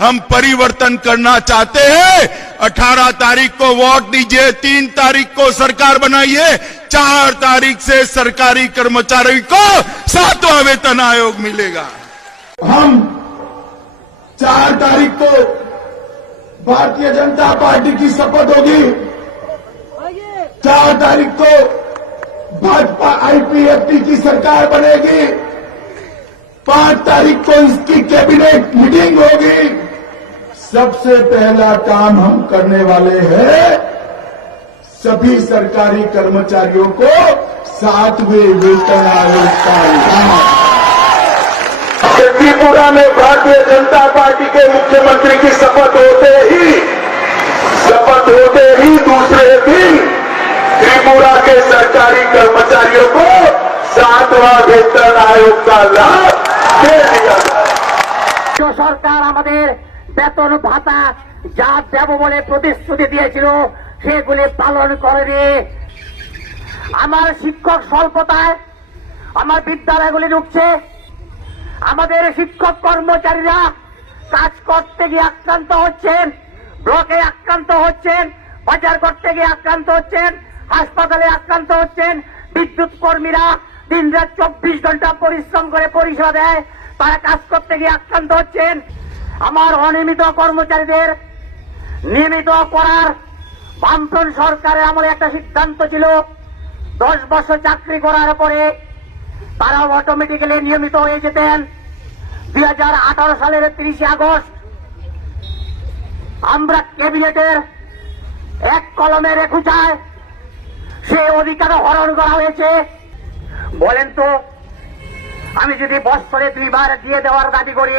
हम परिवर्तन करना चाहते हैं। 18 तारीख को वोट दीजिए, तीन तारीख को सरकार बनाइए, चार तारीख से सरकारी कर्मचारी को सातवां वेतन आयोग मिलेगा। हम चार तारीख को भारतीय जनता पार्टी की शपथ होगी। चार तारीख को भाजपा आईपीएफटी की सरकार बनेगी। पाँच तारीख को इसकी कैबिनेट मीटिंग होगी। सबसे पहला काम हम करने वाले हैं सभी सरकारी कर्मचारियों को सातवें वेतन आयोग का त्रिपुरा में भारतीय जनता पार्टी के मुख्यमंत्री की शपथ होते ही, शपथ होते ही दूसरे दिन त्रिपुरा के सरकारी कर्मचारियों को सातवां वेतन आयोग का लाभ दे दिया বেতন ভাতা যা দেব বলে প্রতিশ্রুতি দিয়েছিল, সেগুলি পালন করেনি। আমার শিক্ষক স্বল্পতায় আমার বিদ্যালয়গুলি ঢুকছে। আমাদের শিক্ষক কর্মচারীরা কাজ করতে গিয়ে আক্রান্ত হচ্ছেন, ব্লকে আক্রান্ত হচ্ছেন, বাজার করতে গিয়ে আক্রান্ত হচ্ছেন, হাসপাতালে আক্রান্ত হচ্ছেন। বিদ্যুৎ কর্মীরা দিন রাত চব্বিশ ঘণ্টা পরিশ্রম করে পরিষেবা দেয়, তারা কাজ করতে গিয়ে আক্রান্ত হচ্ছেন। আমার অনিয়মিত কর্মচারীদের নিয়মিত করার বামফ্রন্ট সরকারের আমার একটা সিদ্ধান্ত ছিল, দশ বছর চাকরি করার পরে তারা অটোমেটিক্যালি নিয়মিত হয়ে যেতেন। দুই হাজার আঠারো সালের তিরিশে আগস্ট, আমরা ক্যাবিনেটের এক কলমের একুচায় সে অধিকার হরণ করা হয়েছে। বলেন তো, আমি যদি বৎসরে দুইবার দিয়ে দেওয়ার দাবি করি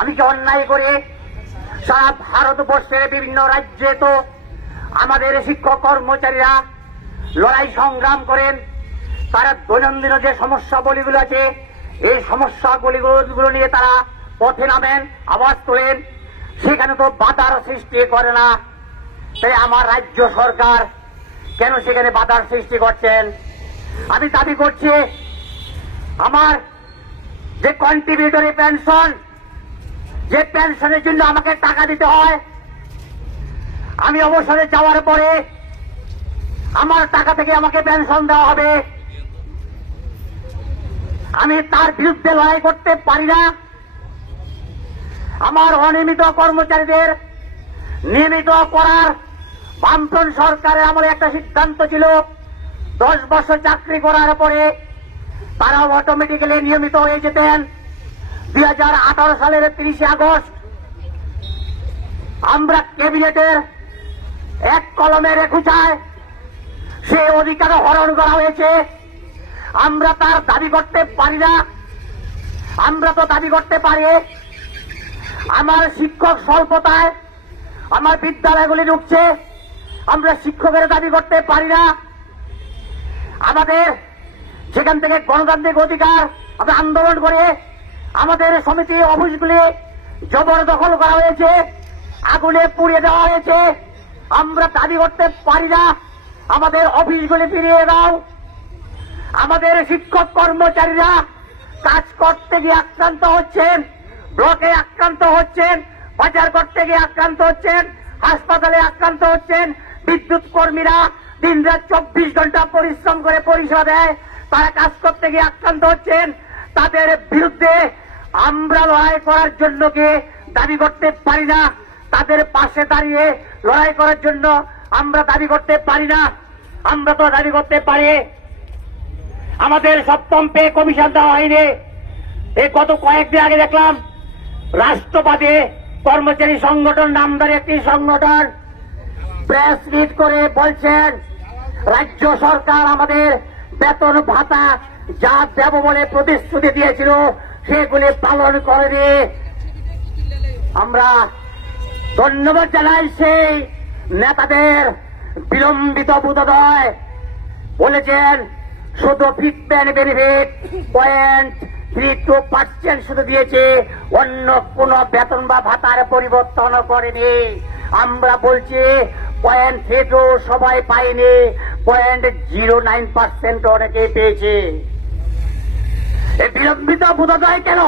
আমি কি অন্যায় করে সারা ভারতবর্ষের বিভিন্ন রাজ্যে তো আমাদের শিক্ষক কর্মচারীরা লড়াই সংগ্রাম করেন, তারা দৈনন্দিন যে সমস্যাবলীগুলো আছে, এই সমস্যাগুলিগুলো নিয়ে তারা পথে নামেন, আওয়াজ তোলেন। সেখানে তো বাধার সৃষ্টি করে না। তাই আমার রাজ্য সরকার কেন সেখানে বাধার সৃষ্টি করছেন? আমি দাবি করছি, আমার যে কন্ট্রিবিউটরি পেনশন যে পেনশনের জন্য আমাকে টাকা দিতে হয়, আমি অবসরে যাওয়ার পরে আমার টাকা থেকে আমাকে পেনশন দেওয়া হবে। আমি তার বিরুদ্ধে লড়াই করতে পারি না। আমার অনিয়মিত কর্মচারীদের নিয়মিত করার বামফ্রন্ট সরকারের আমার একটা সিদ্ধান্ত ছিল, দশ বছর চাকরি করার পরে তারা অটোমেটিক্যালি নিয়মিত হয়ে যেতেন। দুই হাজার আঠারো সালের তিরিশে আগস্ট, আমরা ক্যাবিনেটের এক কলমের একুচায় সে অধিকার হরণ করা হয়েছে। আমরা তার দাবি করতে পারি না। আমরা তো দাবি করতে পারি। আমার শিক্ষক স্বল্পতায় আমার বিদ্যালয়গুলি ঢুকছে। আমরা শিক্ষকের দাবি করতে পারি না। আমাদের সেখান থেকে গণতান্ত্রিক অধিকার আমরা আন্দোলন করে আমাদের সমিতি অফিসগুলি জবরদখল করা হয়েছে, আগুনে পুড়িয়ে দেওয়া হয়েছে। আমরা দাবি করতে পারি না। আমাদের অফিসগুলি ফিরিয়ে দাও। আমাদের শিক্ষক কর্মচারীরা কাজ করতে গিয়ে আক্রান্ত হচ্ছেন, ব্লকে আক্রান্ত হচ্ছেন, বাজার করতে গিয়ে আক্রান্ত হচ্ছেন, হাসপাতালে আক্রান্ত হচ্ছেন। বিদ্যুৎ কর্মীরা দিন রাত চব্বিশ ঘণ্টা পরিশ্রম করে পরিষেবা দেয়। তারা কাজ করতে গিয়ে আক্রান্ত হচ্ছেন। তাদের বিরুদ্ধে আমরা লড়াই করার জন্য কে দাবি করতে পারি না, তাদের পাশে দাঁড়িয়ে লড়াই করার জন্য আমরা দাবি করতে পারি না। আমরা তো দাবি করতে পারি। আমাদের সপ্তম পে কমিশন দেওয়া হয়নি। এই গত কয়েকদিন আগে দেখলাম, রাষ্ট্রবাদী কর্মচারী সংগঠন, নামদার একটি সংগঠন প্রেস মিট করে বলছেন, রাজ্য সরকার আমাদের বেতন ভাতা যা দেব বলে প্রতিশ্রুতি দিয়েছিল সেগুলি পালন করেনি আমরা ধন্যবাদ জানাই সেই নেতাদের বিলম্বিত বোধোদয়। বলেছেন, শুধু fitment benefit point three two percent শুধু দিয়েছে, অন্য কোন বেতন বা ভাতার পরিবর্তন করেনি। আমরা বলছি পয়েন্ট থ্রি টু সবাই পাইনি পয়েন্ট জিরো নাইন পার্সেন্ট অনেকে পেয়েছে। এই বিলম্বিত যায় কেন?